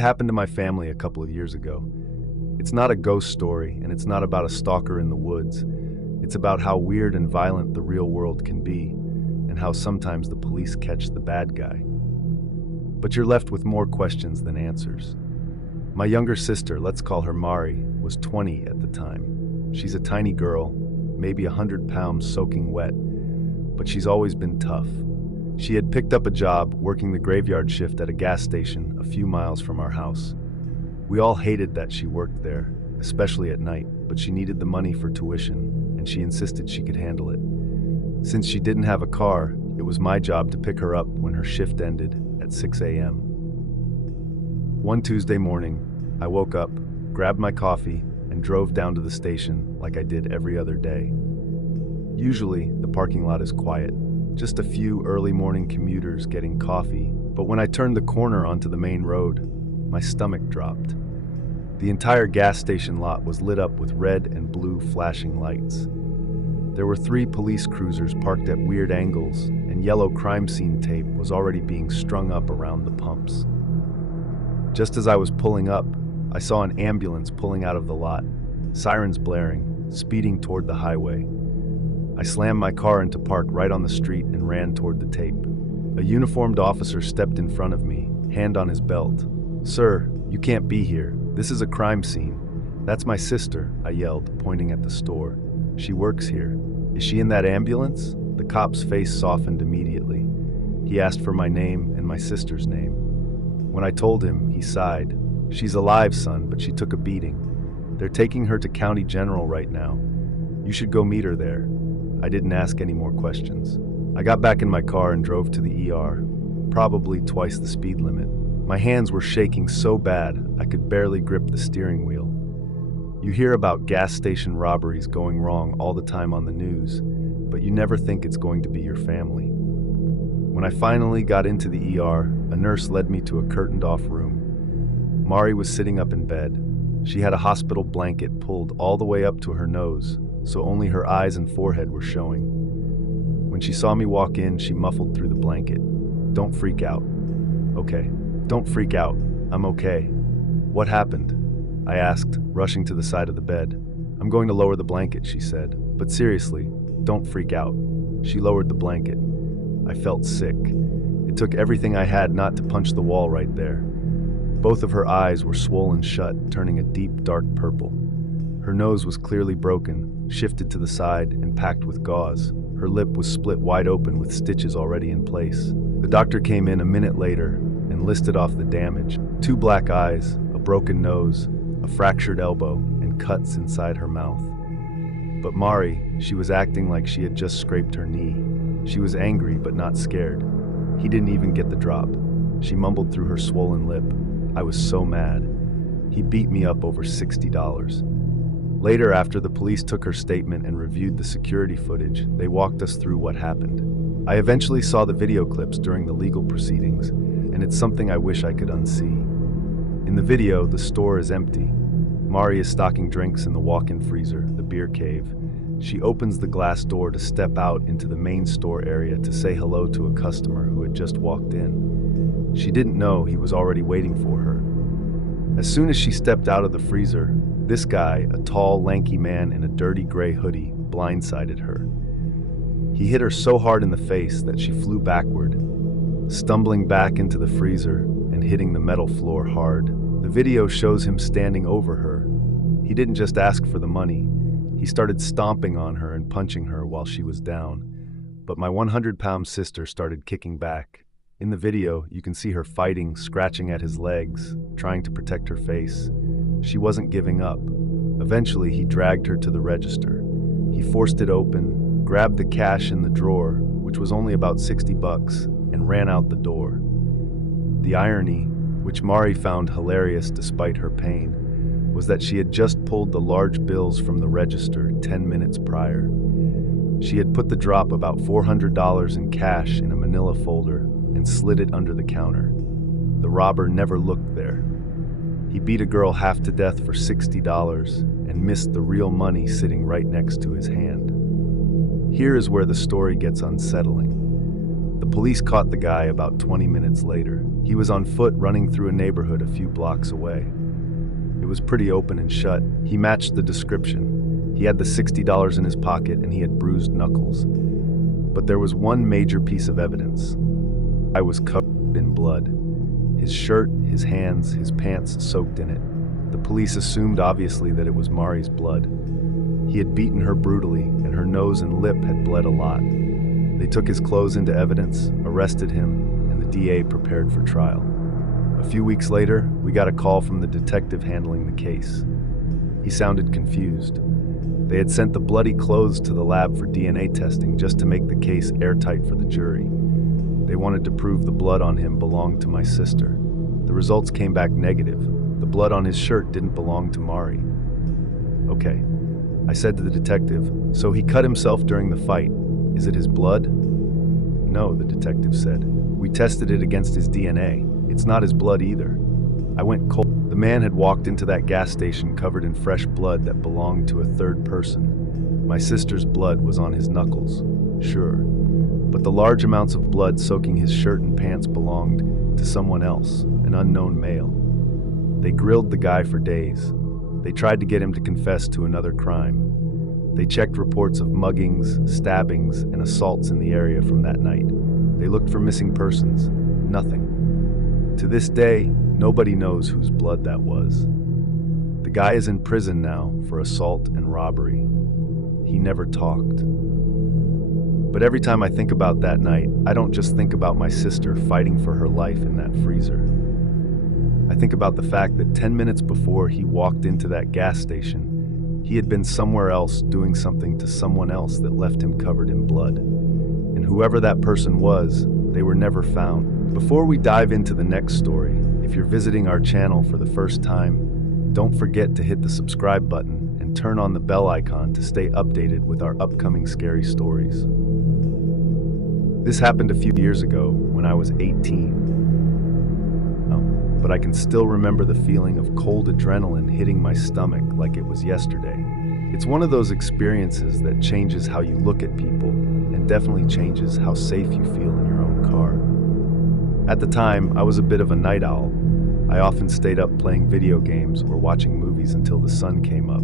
happened to my family a couple of years ago. It's not a ghost story, and it's not about a stalker in the woods. It's about how weird and violent the real world can be, and how sometimes the police catch the bad guy. But you're left with more questions than answers. My younger sister, let's call her Mari, was 20 at the time. She's a tiny girl, maybe 100 pounds soaking wet, but she's always been tough. She had picked up a job working the graveyard shift at a gas station a few miles from our house. We all hated that she worked there, especially at night, but she needed the money for tuition, and she insisted she could handle it. Since she didn't have a car, it was my job to pick her up when her shift ended at 6 a.m. One Tuesday morning, I woke up, grabbed my coffee, and drove down to the station like I did every other day. Usually, the parking lot is quiet, just a few early morning commuters getting coffee, but when I turned the corner onto the main road, my stomach dropped. The entire gas station lot was lit up with red and blue flashing lights. There were 3 police cruisers parked at weird angles, and yellow crime scene tape was already being strung up around the pumps. Just as I was pulling up, I saw an ambulance pulling out of the lot, sirens blaring, speeding toward the highway. I slammed my car into park right on the street and ran toward the tape. A uniformed officer stepped in front of me, hand on his belt. "Sir, you can't be here. This is a crime scene." "That's my sister," I yelled, pointing at the store. "She works here." "Is she in that ambulance?" The cop's face softened immediately. He asked for my name and my sister's name. When I told him, he sighed. "She's alive, son, but she took a beating. They're taking her to County General right now. You should go meet her there." I didn't ask any more questions. I got back in my car and drove to the ER, probably twice the speed limit. My hands were shaking so bad I could barely grip the steering wheel. You hear about gas station robberies going wrong all the time on the news, but you never think it's going to be your family. When I finally got into the ER, a nurse led me to a curtained-off room. Mari was sitting up in bed. She had a hospital blanket pulled all the way up to her nose, so only her eyes and forehead were showing. When she saw me walk in, she muffled through the blanket. "Don't freak out." "Okay, don't freak out. I'm okay." "What happened?" I asked, rushing to the side of the bed. "I'm going to lower the blanket," she said. "But seriously, don't freak out." She lowered the blanket. I felt sick. It took everything I had not to punch the wall right there. Both of her eyes were swollen shut, turning a deep, dark purple. Her nose was clearly broken, shifted to the side, and packed with gauze. Her lip was split wide open with stitches already in place. The doctor came in a minute later and listed off the damage: 2 black eyes, a broken nose, a fractured elbow, and cuts inside her mouth. But Mari, she was acting like she had just scraped her knee. She was angry but not scared. He didn't even get the drop. She mumbled through her swollen lip. I was so mad. He beat me up over $60. Later, after the police took her statement and reviewed the security footage, they walked us through what happened. I eventually saw the video clips during the legal proceedings, and it's something I wish I could unsee. In the video, the store is empty. Mari is stocking drinks in the walk-in freezer, the beer cave. She opens the glass door to step out into the main store area to say hello to a customer who had just walked in. She didn't know he was already waiting for her. As soon as she stepped out of the freezer, this guy, a tall, lanky man in a dirty gray hoodie, blindsided her. He hit her so hard in the face that she flew backward, stumbling back into the freezer and hitting the metal floor hard. The video shows him standing over her. He didn't just ask for the money. He started stomping on her and punching her while she was down. But my 100-pound sister started kicking back. In the video, you can see her fighting, scratching at his legs, trying to protect her face. She wasn't giving up. Eventually, he dragged her to the register. He forced it open, grabbed the cash in the drawer, which was only about $60, and ran out the door. The irony, which Mari found hilarious despite her pain, was that she had just pulled the large bills from the register 10 minutes prior. She had put the drop, about $400 in cash, in a manila folder and slid it under the counter. The robber never looked there. He beat a girl half to death for $60 and missed the real money sitting right next to his hand. Here is where the story gets unsettling. The police caught the guy about 20 minutes later. He was on foot running through a neighborhood a few blocks away. It was pretty open and shut. He matched the description. He had the $60 in his pocket and he had bruised knuckles. But there was one major piece of evidence. I was covered in blood. His shirt, his hands, his pants soaked in it. The police assumed obviously that it was Mari's blood. He had beaten her brutally and her nose and lip had bled a lot. They took his clothes into evidence, arrested him, and the DA prepared for trial. A few weeks later, we got a call from the detective handling the case. He sounded confused. They had sent the bloody clothes to the lab for DNA testing just to make the case airtight for the jury. They wanted to prove the blood on him belonged to my sister. The results came back negative. The blood on his shirt didn't belong to Mari. Okay, I said to the detective, so he cut himself during the fight. Is it his blood? No, the detective said. We tested it against his DNA. It's not his blood either. I went cold. The man had walked into that gas station covered in fresh blood that belonged to a third person. My sister's blood was on his knuckles, sure. But the large amounts of blood soaking his shirt and pants belonged to someone else, an unknown male. They grilled the guy for days. They tried to get him to confess to another crime. They checked reports of muggings, stabbings, and assaults in the area from that night. They looked for missing persons. Nothing. To this day, nobody knows whose blood that was. The guy is in prison now for assault and robbery. He never talked. But every time I think about that night, I don't just think about my sister fighting for her life in that freezer. I think about the fact that 10 minutes before he walked into that gas station, he had been somewhere else doing something to someone else that left him covered in blood. And whoever that person was, they were never found. Before we dive into the next story, if you're visiting our channel for the first time, don't forget to hit the subscribe button and turn on the bell icon to stay updated with our upcoming scary stories. This happened a few years ago when I was 18. But I can still remember the feeling of cold adrenaline hitting my stomach like it was yesterday. It's one of those experiences that changes how you look at people and definitely changes how safe you feel in your own car. At the time, I was a bit of a night owl. I often stayed up playing video games or watching movies until the sun came up.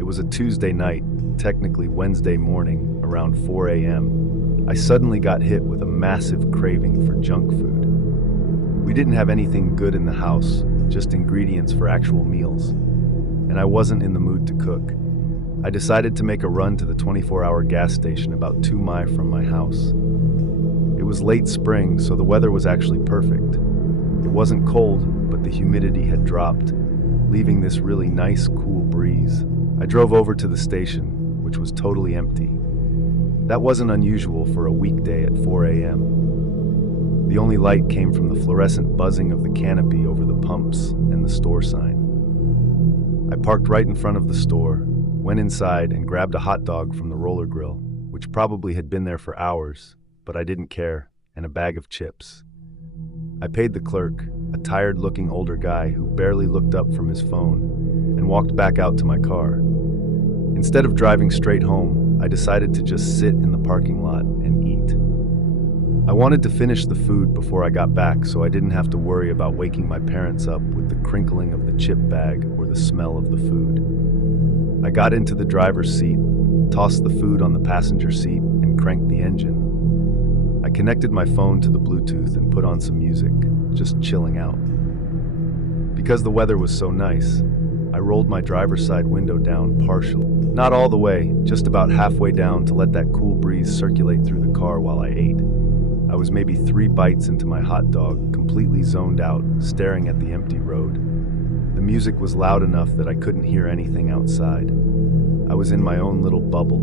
It was a Tuesday night, technically Wednesday morning, around 4 a.m. I suddenly got hit with a massive craving for junk food. We didn't have anything good in the house, just ingredients for actual meals. And I wasn't in the mood to cook. I decided to make a run to the 24-hour gas station about 2 miles from my house. It was late spring, so the weather was actually perfect. It wasn't cold, but the humidity had dropped, leaving this really nice, cool breeze. I drove over to the station, which was totally empty. That wasn't unusual for a weekday at 4 a.m. The only light came from the fluorescent buzzing of the canopy over the pumps and the store sign. I parked right in front of the store, went inside and grabbed a hot dog from the roller grill, which probably had been there for hours, but I didn't care, and a bag of chips. I paid the clerk, a tired-looking older guy who barely looked up from his phone, and walked back out to my car. Instead of driving straight home, I decided to just sit in the parking lot and eat. I wanted to finish the food before I got back so I didn't have to worry about waking my parents up with the crinkling of the chip bag or the smell of the food. I got into the driver's seat, tossed the food on the passenger seat, and cranked the engine. I connected my phone to the Bluetooth and put on some music, just chilling out. Because the weather was so nice, I rolled my driver's side window down partially. Not all the way, just about halfway down to let that cool breeze circulate through the car while I ate. I was maybe 3 bites into my hot dog, completely zoned out, staring at the empty road. The music was loud enough that I couldn't hear anything outside. I was in my own little bubble.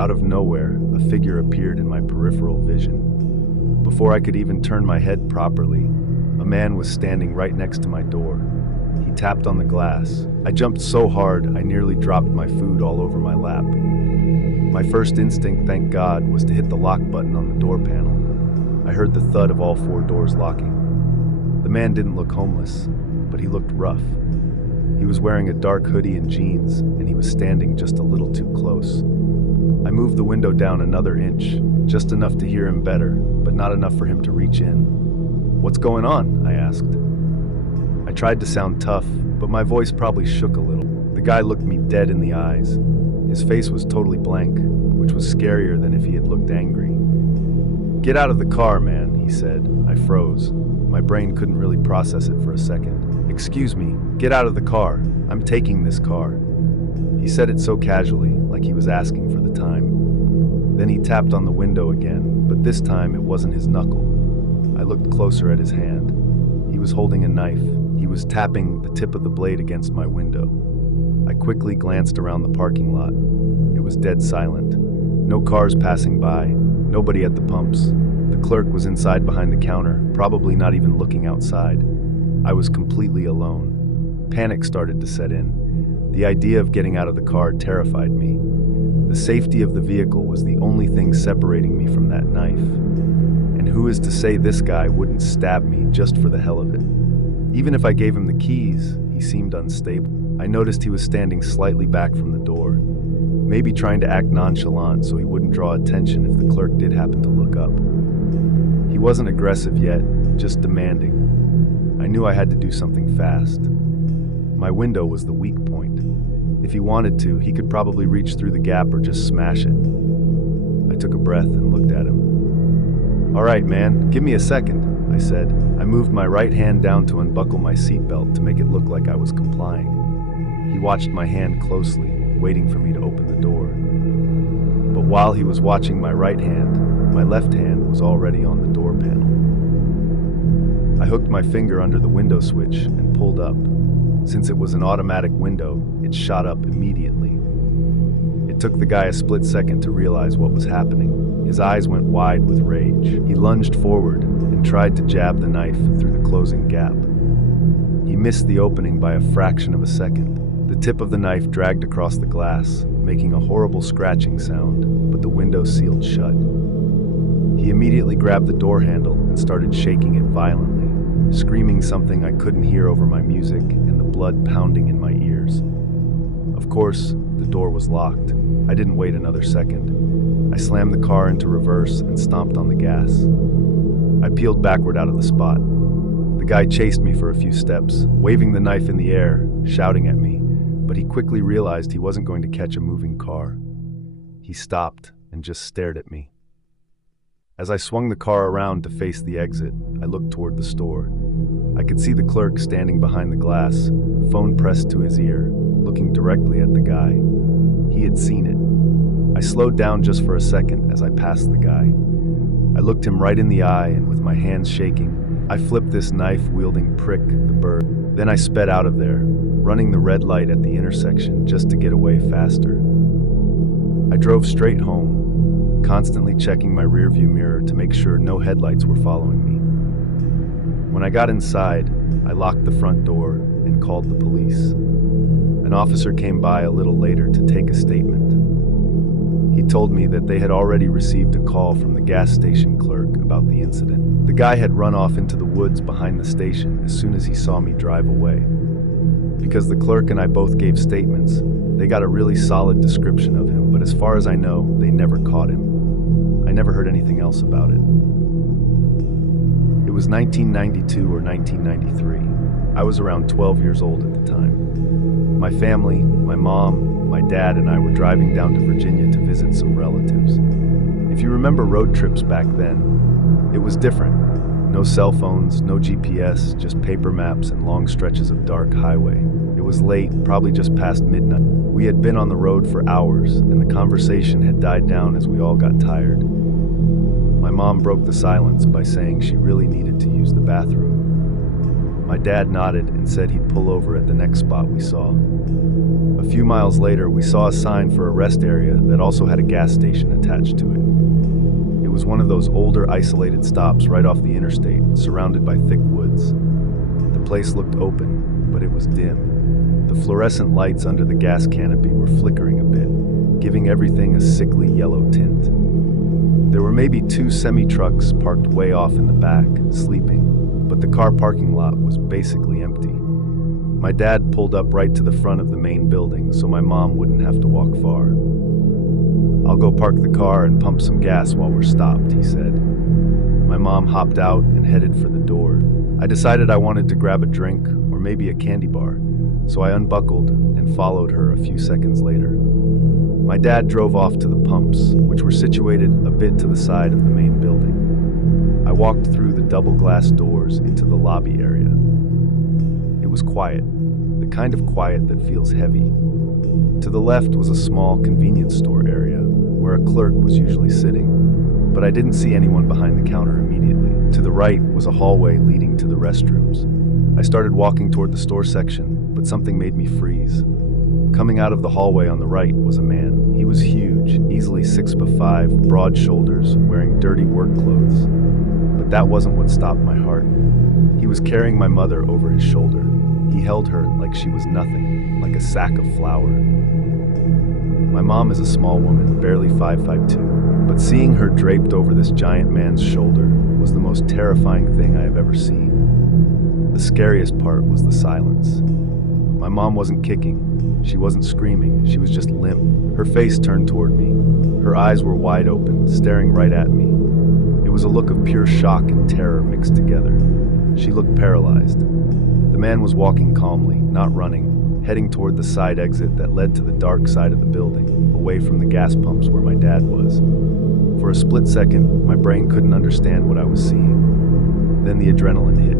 Out of nowhere, a figure appeared in my peripheral vision. Before I could even turn my head properly, a man was standing right next to my door. He tapped on the glass. I jumped so hard, I nearly dropped my food all over my lap. My first instinct, thank God, was to hit the lock button on the door panel. I heard the thud of all 4 doors locking. The man didn't look homeless, but he looked rough. He was wearing a dark hoodie and jeans, and he was standing just a little too close. I moved the window down another inch, just enough to hear him better, but not enough for him to reach in. "What's going on?" I asked. I tried to sound tough, but my voice probably shook a little. The guy looked me dead in the eyes. His face was totally blank, which was scarier than if he had looked angry. "Get out of the car, man," he said. I froze. My brain couldn't really process it for a second. "Excuse me, get out of the car. I'm taking this car." He said it so casually, like he was asking for the time. Then he tapped on the window again, but this time it wasn't his knuckle. I looked closer at his hand. He was holding a knife. He was tapping the tip of the blade against my window. I quickly glanced around the parking lot. It was dead silent. No cars passing by, nobody at the pumps. The clerk was inside behind the counter, probably not even looking outside. I was completely alone. Panic started to set in. The idea of getting out of the car terrified me. The safety of the vehicle was the only thing separating me from that knife. And who is to say this guy wouldn't stab me just for the hell of it? Even if I gave him the keys, he seemed unstable. I noticed he was standing slightly back from the door, maybe trying to act nonchalant so he wouldn't draw attention if the clerk did happen to look up. He wasn't aggressive yet, just demanding. I knew I had to do something fast. My window was the weak point. If he wanted to, he could probably reach through the gap or just smash it. I took a breath and looked at him. "All right, man, give me a second," I said. I moved my right hand down to unbuckle my seatbelt to make it look like I was complying. He watched my hand closely, waiting for me to open the door. But while he was watching my right hand, my left hand was already on the door panel. I hooked my finger under the window switch and pulled up. Since it was an automatic window, it shot up immediately. It took the guy a split second to realize what was happening. His eyes went wide with rage. He lunged forward and tried to jab the knife through the closing gap. He missed the opening by a fraction of a second. The tip of the knife dragged across the glass, making a horrible scratching sound, but the window sealed shut. He immediately grabbed the door handle and started shaking it violently, screaming something I couldn't hear over my music and the blood pounding in my ears. Of course, the door was locked. I didn't wait another second. I slammed the car into reverse and stomped on the gas. I peeled backward out of the spot. The guy chased me for a few steps, waving the knife in the air, shouting at me, but he quickly realized he wasn't going to catch a moving car. He stopped and just stared at me. As I swung the car around to face the exit, I looked toward the store. I could see the clerk standing behind the glass, phone pressed to his ear, looking directly at the guy. He had seen it. I slowed down just for a second as I passed the guy. I looked him right in the eye, and with my hands shaking, I flipped this knife-wielding prick the bird. Then I sped out of there, running the red light at the intersection just to get away faster. I drove straight home, constantly checking my rearview mirror to make sure no headlights were following me. When I got inside, I locked the front door and called the police. An officer came by a little later to take a statement. He told me that they had already received a call from the gas station clerk about the incident. The guy had run off into the woods behind the station as soon as he saw me drive away. Because the clerk and I both gave statements, they got a really solid description of him, but as far as I know, they never caught him. I never heard anything else about it. It was 1992 or 1993. I was around 12 years old at the time. My family, my mom, my dad, and I were driving down to Virginia to visit some relatives. If you remember road trips back then, it was different. No cell phones, no GPS, just paper maps and long stretches of dark highway. It was late, probably just past midnight. We had been on the road for hours, and the conversation had died down as we all got tired. My mom broke the silence by saying she really needed to use the bathroom. My dad nodded and said he'd pull over at the next spot we saw. A few miles later, we saw a sign for a rest area that also had a gas station attached to it. It was one of those older, isolated stops right off the interstate, surrounded by thick woods. The place looked open, but it was dim. The fluorescent lights under the gas canopy were flickering a bit, giving everything a sickly yellow tint. There were maybe 2 semi-trucks parked way off in the back, sleeping, but the car parking lot was basically empty. My dad pulled up right to the front of the main building so my mom wouldn't have to walk far. "I'll go park the car and pump some gas while we're stopped," he said. My mom hopped out and headed for the door. I decided I wanted to grab a drink or maybe a candy bar, so I unbuckled and followed her a few seconds later. My dad drove off to the pumps, which were situated a bit to the side of the main building. I walked through the double glass doors into the lobby area. It was quiet, the kind of quiet that feels heavy. To the left was a small convenience store area where a clerk was usually sitting, but I didn't see anyone behind the counter immediately. To the right was a hallway leading to the restrooms. I started walking toward the store section, but something made me freeze. Coming out of the hallway on the right was a man. He was huge, easily 6'5", broad shoulders, wearing dirty work clothes. But that wasn't what stopped my heart. He was carrying my mother over his shoulder. He held her like she was nothing, like a sack of flour. My mom is a small woman, barely 5'2", but seeing her draped over this giant man's shoulder was the most terrifying thing I have ever seen. The scariest part was the silence. My mom wasn't kicking. She wasn't screaming. She was just limp. Her face turned toward me. Her eyes were wide open, staring right at me. It was a look of pure shock and terror mixed together. She looked paralyzed. The man was walking calmly, not running, heading toward the side exit that led to the dark side of the building, away from the gas pumps where my dad was. For a split second, my brain couldn't understand what I was seeing. Then the adrenaline hit.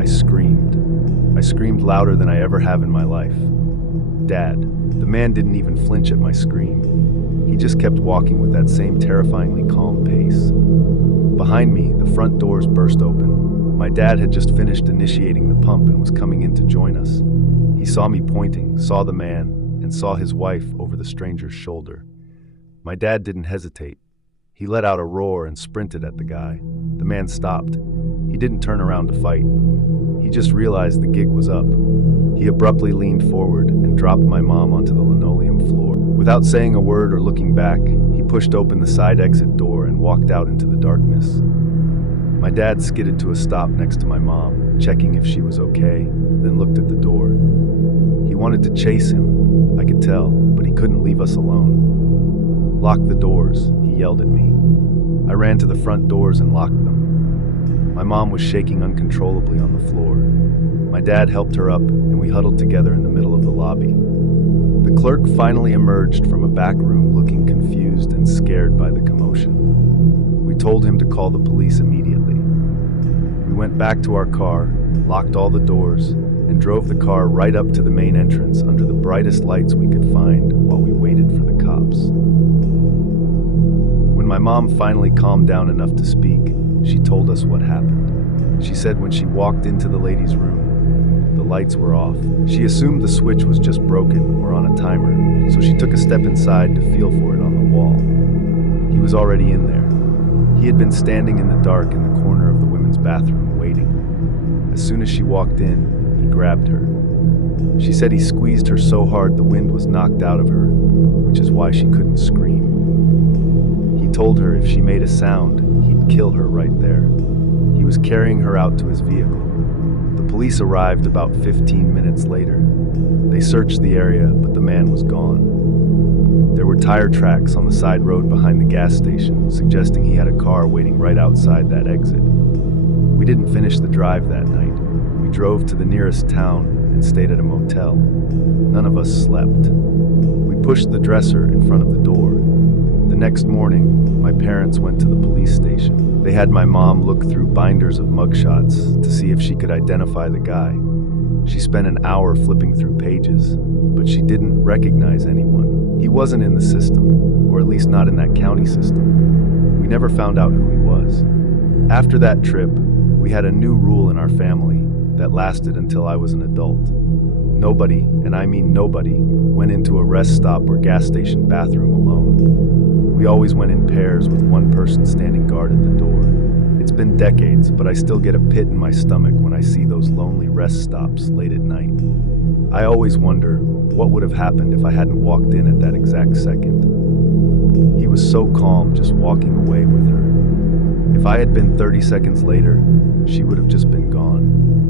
I screamed. I screamed louder than I ever have in my life. "Dad." The man didn't even flinch at my scream. He just kept walking with that same terrifyingly calm pace. Behind me, the front doors burst open. My dad had just finished initiating the pump and was coming in to join us. He saw me pointing, saw the man, and saw his wife over the stranger's shoulder. My dad didn't hesitate. He let out a roar and sprinted at the guy. The man stopped. He didn't turn around to fight. He just realized the gig was up. He abruptly leaned forward and dropped my mom onto the linoleum floor. Without saying a word or looking back, he pushed open the side exit door and walked out into the darkness. My dad skidded to a stop next to my mom, checking if she was okay, then looked at the door. He wanted to chase him, I could tell, but he couldn't leave us alone. "Lock the doors," he yelled at me. I ran to the front doors and locked them. My mom was shaking uncontrollably on the floor. My dad helped her up, and we huddled together in the middle of the lobby. The clerk finally emerged from a back room looking confused and scared by the commotion. We told him to call the police immediately. We went back to our car, locked all the doors, and drove the car right up to the main entrance under the brightest lights we could find while we waited for the cops. When my mom finally calmed down enough to speak, she told us what happened. She said when she walked into the ladies' room, the lights were off. She assumed the switch was just broken or on a timer, so she took a step inside to feel for it on the wall. He was already in there. He had been standing in the dark in the corner of the women's bathroom, waiting. As soon as she walked in, he grabbed her. She said he squeezed her so hard the wind was knocked out of her, which is why she couldn't scream. He told her if she made a sound, he'd kill her right there. He was carrying her out to his vehicle. The police arrived about 15 minutes later. They searched the area, but the man was gone. There were tire tracks on the side road behind the gas station, suggesting he had a car waiting right outside that exit. We didn't finish the drive that night. We drove to the nearest town and stayed at a motel. None of us slept. We pushed the dresser in front of the door. The next morning, my parents went to the police station. They had my mom look through binders of mugshots to see if she could identify the guy. She spent an hour flipping through pages, but she didn't recognize anyone. He wasn't in the system, or at least not in that county system. We never found out who he was. After that trip, we had a new rule in our family that lasted until I was an adult. Nobody, and I mean nobody, went into a rest stop or gas station bathroom alone. We always went in pairs with one person standing guard at the door. It's been decades, but I still get a pit in my stomach when I see those lonely rest stops late at night. I always wonder what would have happened if I hadn't walked in at that exact second. He was so calm just walking away with her. If I had been 30 seconds later, she would have just been gone.